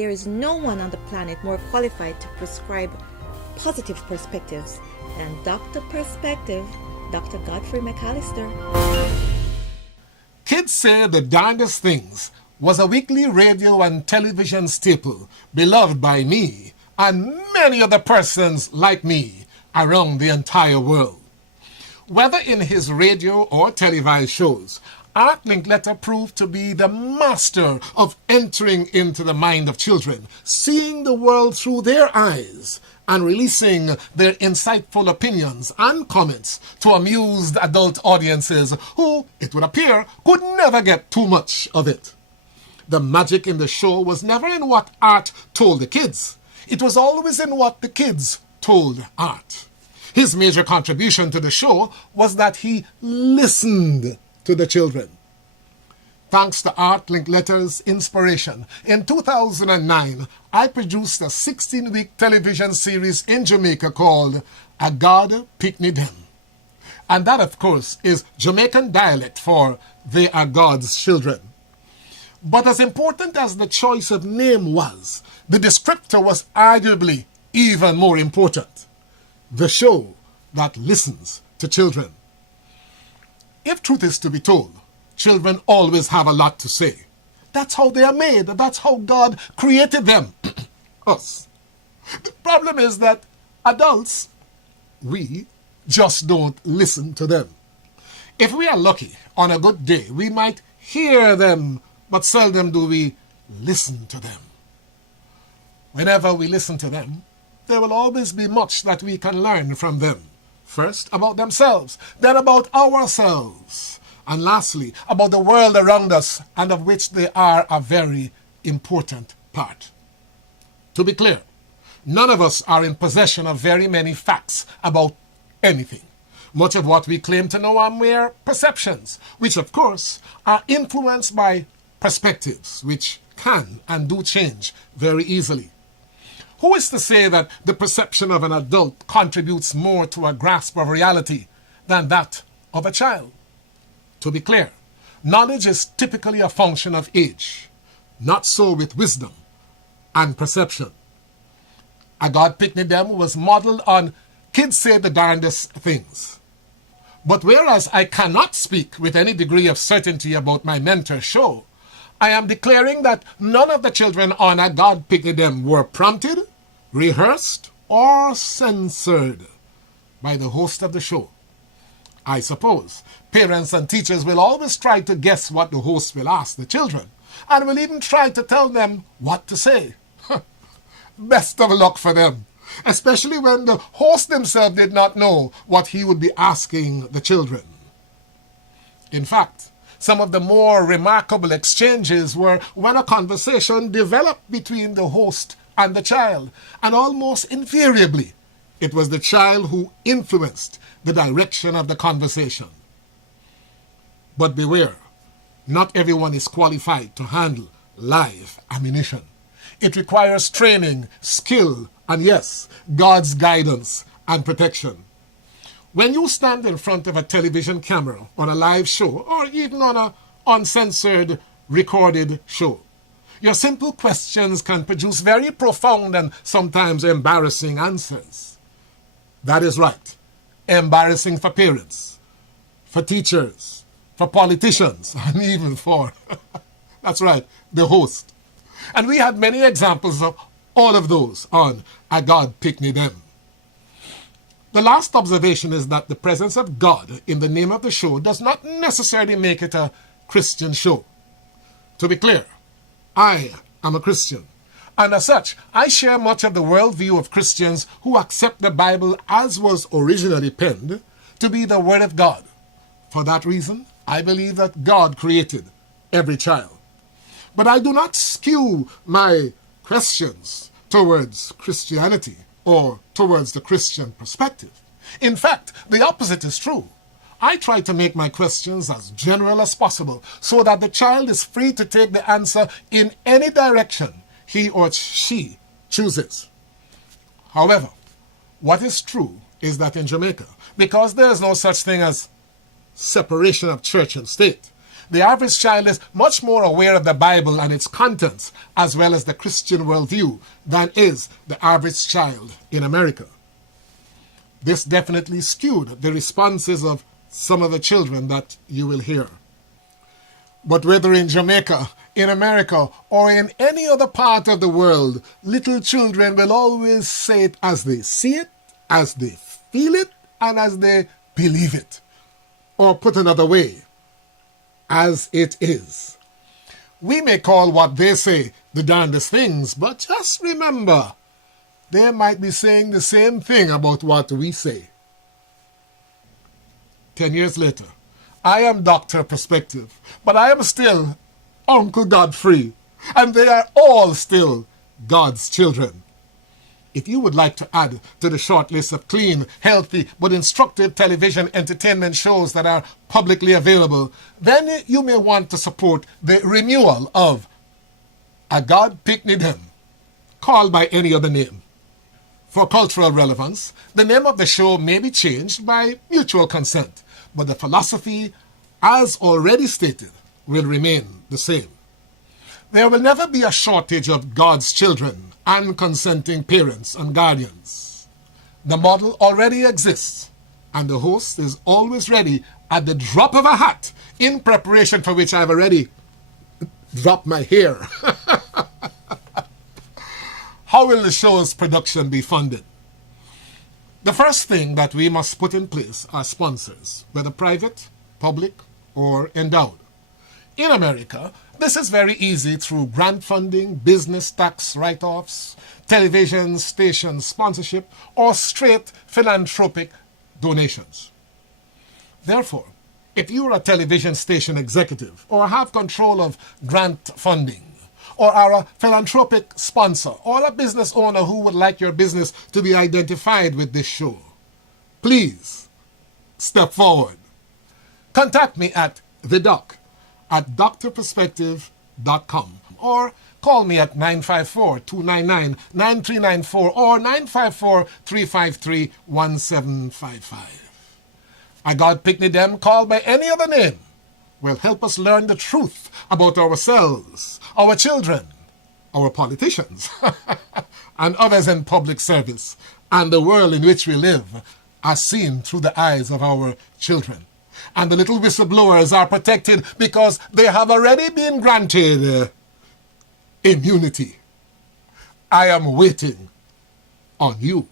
there is no one on the planet more qualified to prescribe positive perspectives than Dr. Perspective, Dr. Godfrey McAllister. Kids Say the Darndest Things was a weekly radio and television staple beloved by me and many other persons like me around the entire world. Whether in his radio or televised shows, Art Linkletter proved to be the master of entering into the mind of children, seeing the world through their eyes, and releasing their insightful opinions and comments to amused adult audiences who, it would appear, could never get too much of it. The magic in the show was never in what Art told the kids. It was always in what the kids told Art. His major contribution to the show was that he listened to the children. Thanks to Art Linkletter's inspiration, in 2009, I produced a 16-week television series in Jamaica called A God Picnic Them. And that, of course, is Jamaican dialect for They Are God's Children. But as important as the choice of name was, the descriptor was arguably even more important. The show that listens to children. If truth is to be told, children always have a lot to say. That's how they are made. That's how God created them. Us. The problem is that adults, we just don't listen to them. If we are lucky, on a good day, we might hear them, but seldom do we listen to them. Whenever we listen to them, there will always be much that we can learn from them. First, about themselves, then about ourselves, and lastly, about the world around us, and of which they are a very important part. To be clear, none of us are in possession of very many facts about anything. Much of what we claim to know are mere perceptions, which of course are influenced by perspectives, which can and do change very easily. Who is to say that the perception of an adult contributes more to a grasp of reality than that of a child? To be clear, knowledge is typically a function of age. Not so with wisdom and perception. A God Picnic Them was modeled on Kids Say the Darndest Things. But whereas I cannot speak with any degree of certainty about my mentor's show, I am declaring that none of the children on A God Picnic Them were prompted, rehearsed, or censored by the host of the show. I suppose parents and teachers will always try to guess what the host will ask the children, and will even try to tell them what to say. Best of luck for them, especially when the host himself did not know what he would be asking the children. In fact, some of the more remarkable exchanges were when a conversation developed between the host and the child, and almost invariably, it was the child who influenced the direction of the conversation. But beware, not everyone is qualified to handle live ammunition. It requires training, skill, and yes, God's guidance and protection. When you stand in front of a television camera on a live show, or even on an uncensored recorded show, your simple questions can produce very profound and sometimes embarrassing answers. That is right. Embarrassing for parents, for teachers, for politicians, and even for, that's right, the host. And we had many examples of all of those on A God Picnic Them. The last observation is that the presence of God in the name of the show does not necessarily make it a Christian show. To be clear, I am a Christian, and as such, I share much of the worldview of Christians who accept the Bible as was originally penned to be the Word of God. For that reason, I believe that God created every child. But I do not skew my questions towards Christianity or towards the Christian perspective. In fact, the opposite is true. I try to make my questions as general as possible so that the child is free to take the answer in any direction he or she chooses. However, what is true is that in Jamaica, because there is no such thing as separation of church and state, The average child is much more aware of the Bible and its contents, as well as the Christian worldview, than is the average child in America. This definitely skewed the responses of some of the children that you will hear. But whether in Jamaica, in America, or in any other part of the world, little children will always say it as they see it, as they feel it, and as they believe it. Or put another way, as it is. We may call what they say the darndest things, but just remember, they might be saying the same thing about what we say. 10 years later, I am Dr. Perspective, but I am still Uncle Godfrey, and they are all still God's children. If you would like to add to the short list of clean, healthy, but instructive television entertainment shows that are publicly available, then you may want to support the renewal of A God Picnic Them, called by any other name. For cultural relevance, the name of the show may be changed by mutual consent, but the philosophy, as already stated, will remain the same. There will never be a shortage of God's children and consenting parents and guardians. The model already exists, and the host is always ready at the drop of a hat, in preparation for which I've already dropped my hair. How will the show's production be funded? The first thing that we must put in place are sponsors, whether private, public, or endowed. In America, this is very easy through grant funding, business tax write-offs, television station sponsorship, or straight philanthropic donations. Therefore, if you are a television station executive or have control of grant funding, or are a philanthropic sponsor, or a business owner who would like your business to be identified with this show, please step forward. Contact me at thedoc@drperspective.com or call me at 954-299-9394 or 954-353-1755. A God Picnic Them, called by any other name, will help us learn the truth about ourselves, our children, our politicians, and others in public service, and the world in which we live, as seen through the eyes of our children. And the little whistleblowers are protected because they have already been granted immunity. I am waiting on you.